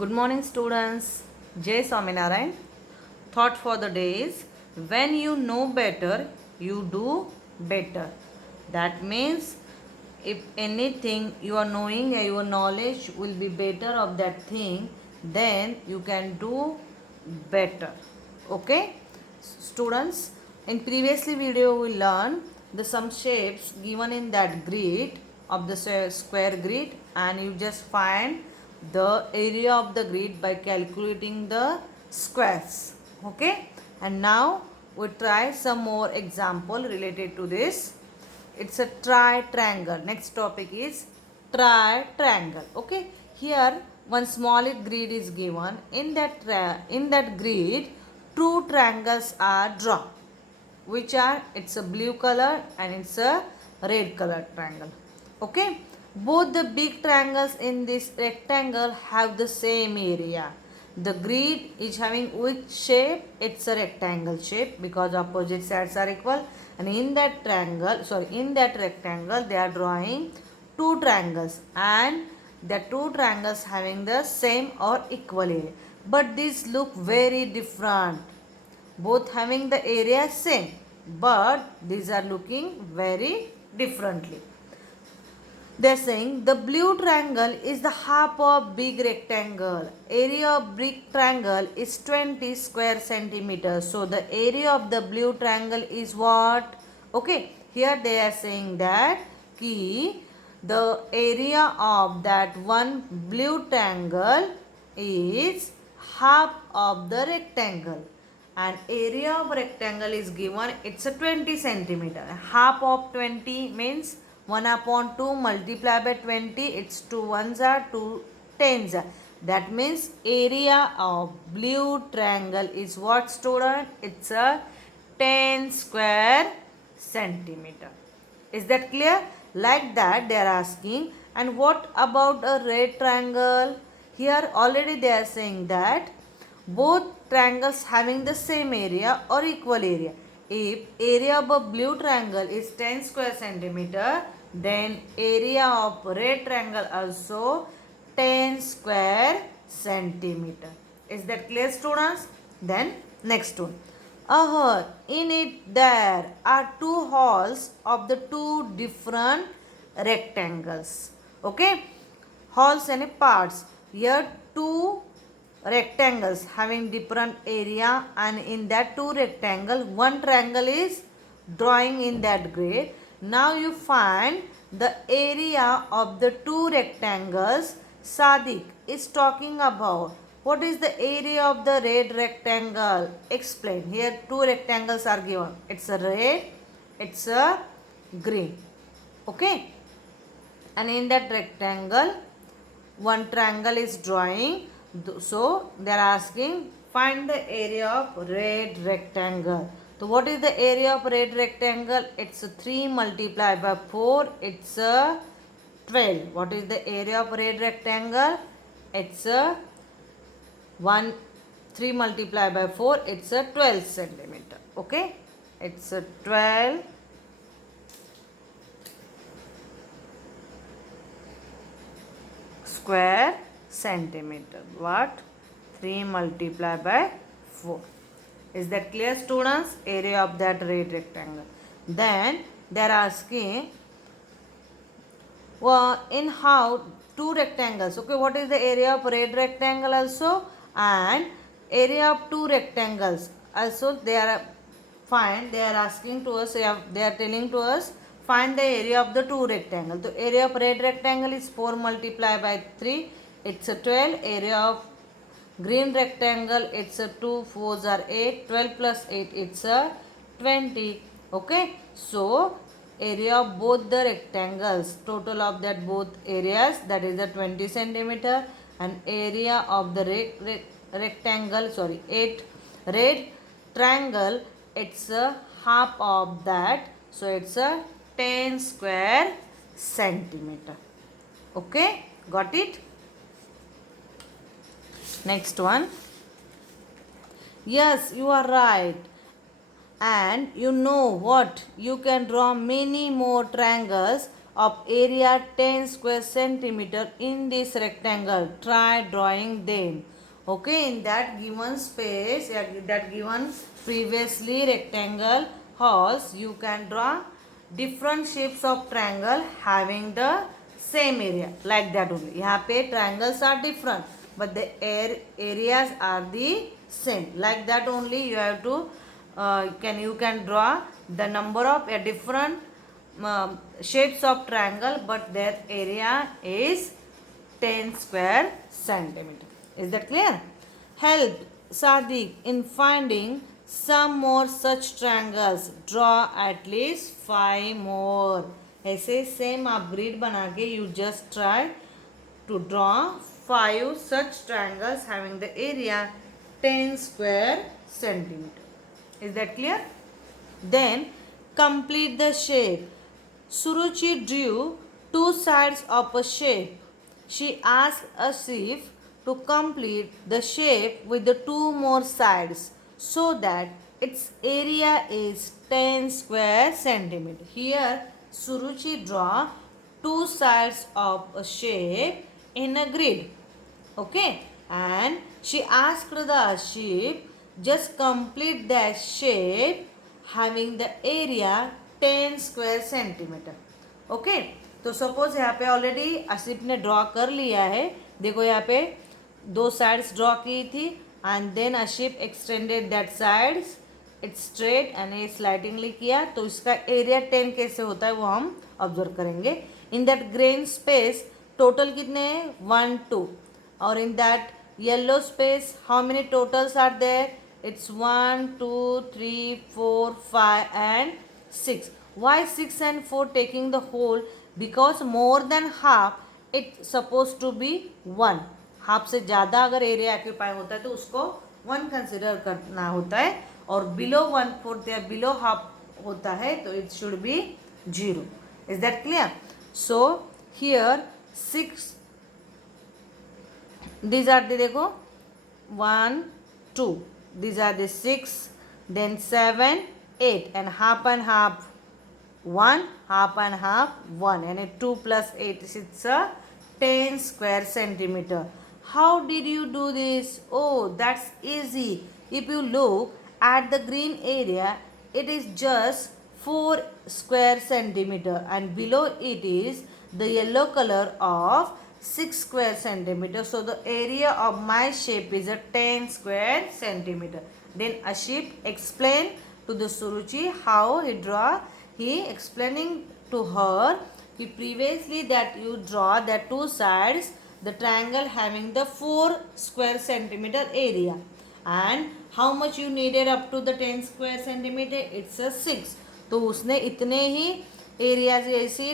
Good morning, students. Jay Swaminarayan. Thought for the day is when you know better, you do better. That means if anything you are knowing and your knowledge will be better of that thing, then you can do better. Okay, students. In previously video we learned the some shapes given in that grid of the square grid, and you just find the area of the grid by calculating the squares. Okay, and now we try some more example related to this. It's a triangle. Next topic is triangle. Okay, here one small grid is given. In that grid, two triangles are drawn, which are, it's a blue color and it's a red color triangle. Okay, both the big triangles in this rectangle have the same area. The grid is having which shape? It's a rectangle shape because opposite sides are equal, and in that rectangle they are drawing two triangles, and the two triangles having the same or equal area, but these look very different. Both having the area same, but these are looking very differently. They are saying the blue triangle is the half of big rectangle. Area of big triangle is 20 square centimeters. So the area of the blue triangle is what? Okay, here they are saying that the area of that one blue triangle is half of the rectangle, and area of rectangle is given, it's a 20 centimeter. Half of 20 means 1 upon 2 multiplied by 20, it's 2 ones are 2 tens are. That means area of blue triangle is what, student? It's a 10 square centimeter. Is that clear? Like that they are asking. And what about a red triangle? Here already they are saying that both triangles having the same area or equal area. If area of a blue triangle is 10 square centimeter, then area of red triangle also 10 square centimeter. Is that clear, students? Then next one. In it there are two halls of the two different rectangles. Okay, halls and parts. Here two rectangles having different area, and in that two rectangle one triangle is drawing in that grid. Now you find the area of the two rectangles. Sadiq is talking about what is the area of the red rectangle. Explain. Here two rectangles are given, it's a red, it's a green. Okay, and in that rectangle one triangle is drawing. So they are asking find the area of red rectangle. So what is the area of red rectangle? It's 3 multiplied by 4, it's a 12. What is the area of red rectangle? It's a 3 multiplied by 4, it's a 12 centimeter. Okay, it's a 12 square centimeter. What? 3 multiplied by 4. Is that clear, students? Area of that red rectangle. Then they are asking in how two rectangles. Okay, what is the area of red rectangle also, and area of two rectangles also they are they are asking to us, they are telling to us find the area of the two rectangle. So area of red rectangle is 4 multiplied by 3, it's a 12. Area of green rectangle, it's a 2 4s are 8, 12 plus 8, it's a 20. Okay, so area of both the rectangles, total of that both areas, that is the 20 centimeter, and area of the rectangle, sorry, 8 red triangle, it's a half of that, so it's a 10 square centimeter. Okay, got it? Next one. Yes, you are right. And you know what? You can draw many more triangles of area 10 square centimeter in this rectangle. Try drawing them. Okay, in that given space, that given previously rectangle halls, you can draw different shapes of triangle having the same area, like that only. यहाँ पे triangles are different but the areas are the same, like that only. You have to you can draw the number of different shapes of triangle, but their area is 10 square centimeter. Is that clear? Help Sadiq in finding some more such triangles. Draw at least 5 more. ऐसे same आप grid बना के you just try to draw 5 such triangles having the area 10 square centimeter. Is that clear? Then complete the shape. Suruchi drew two sides of a shape. She asked Asif to complete the shape with the two more sides so that its area is 10 square centimeter. Here Suruchi draw two sides of a shape in a grid. Okay, and she asked the Asif just complete that shape having the area 10 square centimeter. Okay, तो suppose यहाँ पे already Asif ने draw कर लिया है. देखो यहाँ पे दो साइड्स ड्रॉ की थी and then as if extended that sides it's straight and ये स्लाइडिंगली किया. तो इसका एरिया 10 कैसे होता है वो हम ऑब्जर्व करेंगे. In that green space total कितने हैं 1 2, और in that yellow space how many totals are there. It's 1 2 3 4 5 and 6. Why 6 and 4 taking the whole? Because more than half it supposed to be 1. Half से ज़्यादा अगर area occupy होता है तो उसको 1 कंसिडर करना होता है, और बिलो 1/4 या बिलो हाफ होता है तो it should be 0. Is that clear? So here 6 these are the, देखो 1 2, these are the 6, then 7 8 and half 1, half and half 1, and 2 plus 8 it's a 10 square centimeter. How did you do this? Oh, that's easy. If you look at the green area, it is just 4 square centimeter, and below it is the yellow color of 6 square centimeter. So the area of my shape is a 10 square centimeter. Then Ashif explained to the Suruchi how he draw. He explaining to her कि previously that you draw the two sides the triangle having the 4 square centimeter area, and how much you needed up to the 10 square centimeter, it's a 6. तो उसने इतने ही area जैसी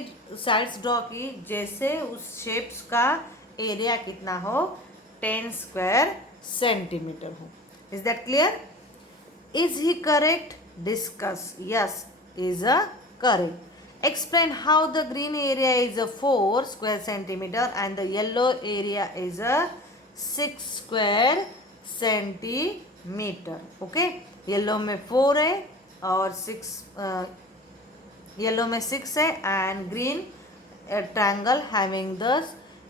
sides draw की जैसे उस shapes का area कितना हो 10 स्क्वायर सेंटीमीटर हो. Is that clear? Is he correct? Discuss. Yes, is a correct. Explain how the green area is a 4 square centimetre and the yellow area is a 6 square centimetre. Okay, yellow में 4 है और 6 yellow में 6 है, and green triangle having the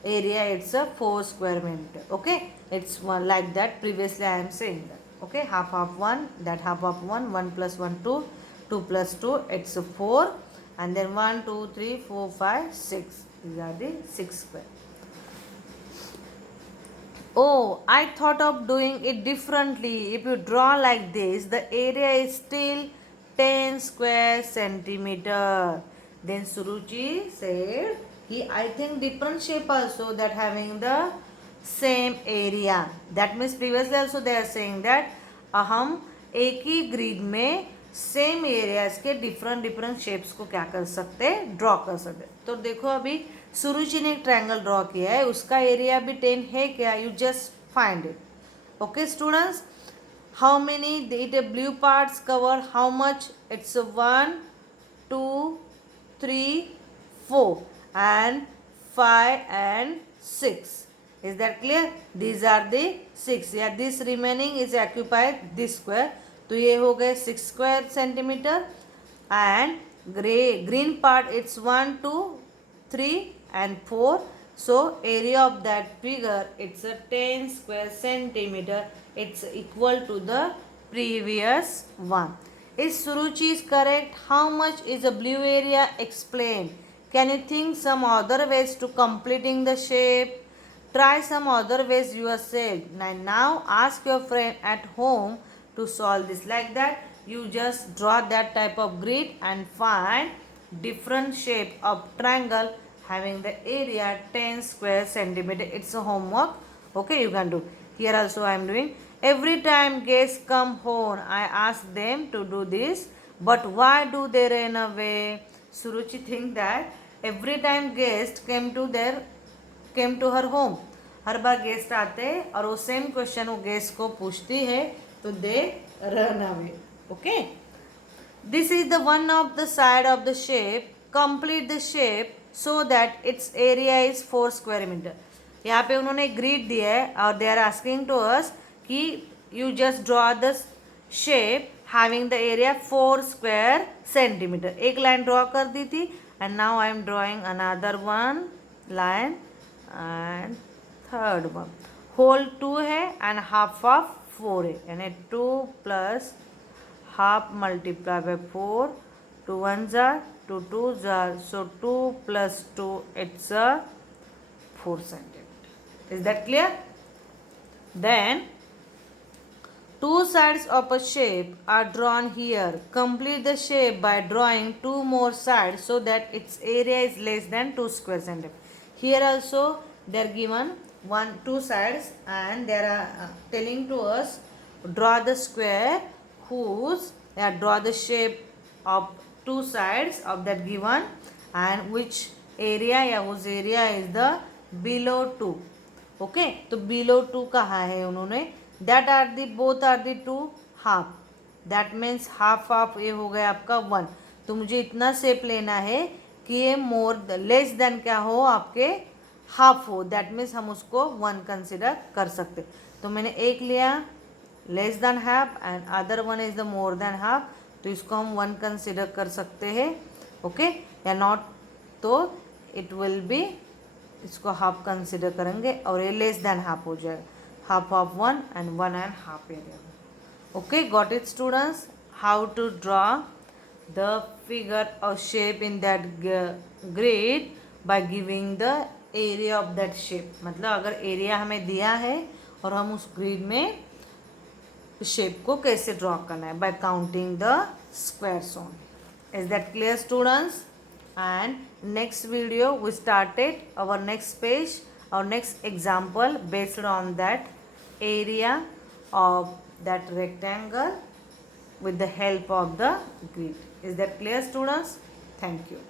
area it's a 4 square meter. Okay, it's one like that. Previously I am saying that. Okay, half 1, that half 1, 1 plus 1 2, 2 plus 2 it's a 4, and then 1 2 3 4 5 6. These are the 6 square. Oh, I thought of doing it differently. If you draw like this, the area is still 10 square centimeter. Then Suruchi said, I think different shape also that having the same area. That means previously also they are saying that हम एक ही grid में same areas के different shapes को क्या कर सकते हैं, draw कर सकते. तो देखो अभी सुरुचि ने एक ट्रायंगल ड्रॉ किया है, उसका एरिया भी 10 है क्या? You just find it. Okay students, how many the blue parts cover how much? It's 1 2 3 4 and 5 and 6. Is that clear? These are the 6. Yeah, this remaining is occupied this square. तो ये हो गए 6 square centimeter, and green part it's 1 2 3 and 4. So area of that figure, it's a 10 square centimeter. It's equal to the previous one. Is Suruchi is correct? How much is the blue area? Explain. Can you think some other ways to completing the shape? Try some other ways yourself. Now ask your friend at home to solve this. Like that, you just draw that type of grid and find different shape of triangle having the area 10 square centimeter. It's a homework. Okay, you can do. Here also I am doing. Every time guests come home, I ask them to do this. But why do they run away? Suruchi think that every time guest came to her home, her bar guest आते हैं और वो same question वो guest को पूछती है, तो they run away. Okay, this is the one of the side of the shape. Complete the shape so that it's area is 4 square metre. यहाँ पे उन्होंने ग्रिड दिया है और they are asking to us कि you just draw the shape having the area 4 square centimetre. एक line draw कर दी थी and now I am drawing another one line and third one. Whole 2 है एंड हाफ ऑफ 4 है, यानी 2 plus half multiply by 4. 2 1s are 2 2s are, so 2 plus 2 it's a 4 centimeter. Is that clear? Then two sides of a shape are drawn here. Complete the shape by drawing 2 more sides so that its area is less than 2 square centimeter. Here also they are given 2 sides and they are telling to us draw the square whose draw the shape of 2 sides of that given and which area या whose area is the below 2. Okay, तो below 2 कहा है उन्होंने. that are the both are the 2 half. that means half of ये हो गया आपका 1. तो मुझे इतना शेप लेना है कि ये मोर लेस देन क्या हो, आपके हाफ हो. दैट मीन्स हम उसको 1 कंसिडर कर सकते. तो मैंने एक लिया less than half and other one is the more than half, तो इसको हम 1 कंसिडर कर सकते हैं. ओके, या नॉट तो इट विल बी, इसको हाफ कंसिडर करेंगे और ये लेस देन हाफ हो जाएगा. Half of 1 and 1 and half area. Okay, got it students? How to draw the figure और shape in that grid by giving the area of that shape. मतलब अगर area हमें दिया है और हम उस ग्रिड में शेप को कैसे ड्रॉ करना है, by counting the squares only. Is that clear students? And next video we started our next page, our next example based on that area of that rectangle with the help of the grid. Is that clear students? Thank you.